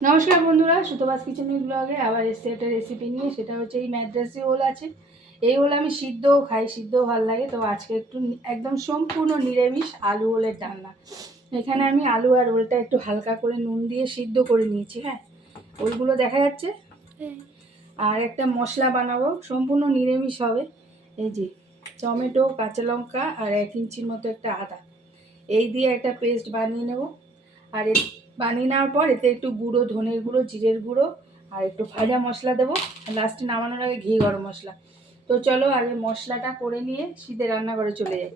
নমস্কার বন্ধুরা সুতোবাস কিচেনের ব্লগে আবার এসে একটা রেসিপি নিয়ে সেটা হচ্ছে এই ম্যাদ্রাসি ওল আছে। এই ওল আমি সিদ্ধও খাই সিদ্ধও ভালো লাগে। তো আজকে একটু একদম সম্পূর্ণ নিরামিষ আলু ওলের রান্না এখানে আমি আলু আর ওলটা একটু হালকা করে নুন দিয়ে সিদ্ধ করে নিয়েছি হ্যাঁ? ওলগুলো দেখা যাচ্ছে? আর একটা মশলা বানাবো সম্পূর্ণ নিরামিষ হবে। এই যে টমেটো কাঁচা লঙ্কা আর এক ইঞ্চির মতো একটা আদা। এই দিয়ে একটা পেস্ট বানিয়ে নেব। আর বানিয়ে নেওয়ার পর এতে একটু গুঁড়ো, ধনের গুঁড়ো, জিরের গুঁড়ো আর একটু ভাজা মশলা দেবো। লাস্টে নামানোর আগে ঘি গরম মশলা। তো চলো আগে মশলাটা করে নিয়ে শীতে রান্নাঘরে চলে যাই।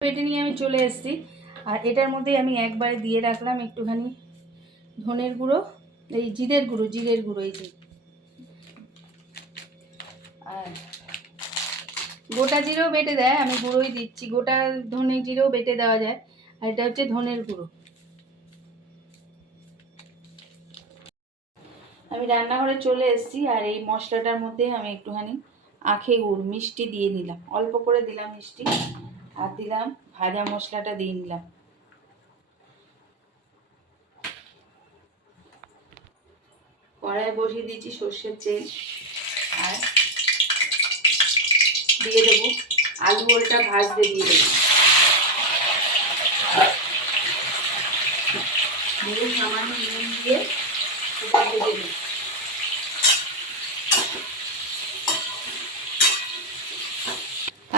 পেটে নিয়ে আমি চলে এসেছি। আর এটার মধ্যে আমি একবারে দিয়ে রাখলাম একটুখানি ধনের গুঁড়ো, এই জিরের গুঁড়ো জিরের গুঁড়ো, এই যে। আর গোটা জিরেও বেটে দেয়, আমি গুঁড়োই দিচ্ছি। গোটা ধনে জিরেও বেটে দেওয়া যায়। আর এটা হচ্ছে ধনের গুঁড়ো। আমি রান্নাঘরে চলে এসেছি আর এই মশলাটার মধ্যে আমি একটুখানি আখে গুড়, মিষ্টি দিয়ে নিলাম অল্প করে দিলাম মিষ্টি আর দিলাম ভাজা মশলাটা দিয়ে নিলাম। কড়াই বসিয়ে দিয়েছি সর্ষের তেল আর দিয়ে দেবো। আলু ওলটা ভাজতে দিয়ে দেবো। দিয়ে সামান্য নুন দিয়ে এটা ভেজে নেব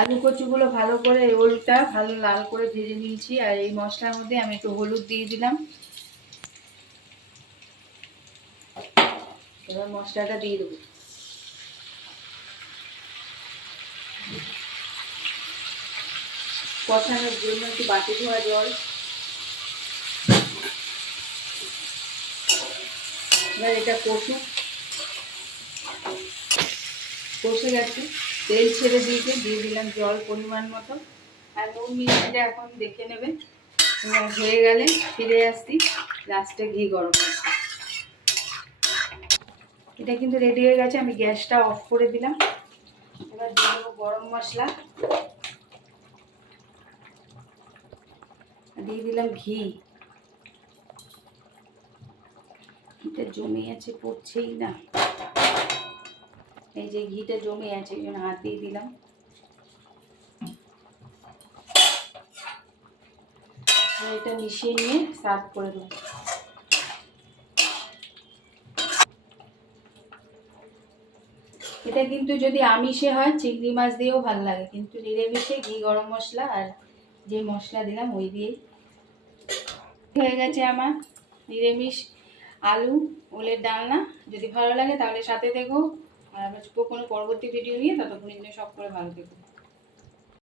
আলু কচুগুলো ভালো করে ওলটা ভালো লাল করে ভেজে নিয়েছি, আর এই মশলার মধ্যে আমি একটু হলুদ দিয়ে দিলাম। এবার মশলাটা দিয়ে দেবো। কষানোর জন্য একটু বাটি ধোয়া জল। এবার এটা কষুক কষে গেছে। তেল ছেড়ে দিয়েছে, দিয়ে দিলাম জল পরিমাণ মতো। আর নুন মিষ্টিটা এখন দেখে নেবে এবার হয়ে গেলে ফিরে আসছি। লাস্টে ঘি গরম আছে এটা কিন্তু রেডি হয়ে গেছে। আমি গ্যাসটা অফ করে দিলাম। এবার দিয়ে দেবো গরম মশলা। দিয়ে দিলাম ঘি। ঘিটা জমে আছে, পড়ছেই না। এই যে ঘিটা জমে আছে, এই জন্য হাত দিয়ে দিলাম। এটা মিশিয়ে নিয়ে সার্ভ করে দেবো। এটা কিন্তু যদি আমিষে হয়, চিংড়ি মাছ দিয়েও ভালো লাগে। কিন্তু নিরামিষে ঘি, গরম মশলা আর যে মশলা দিলাম, ওই দিয়েই। হয়ে গেছে আমার নিরামিষ। আলু, ওলের ডালনা, যদি ভালো লাগে তাহলে সাথে দেখো আর আবার কোনো পরবর্তী ভিডিও নিয়ে, ততক্ষণের জন্য সব করে ভালো থেকো।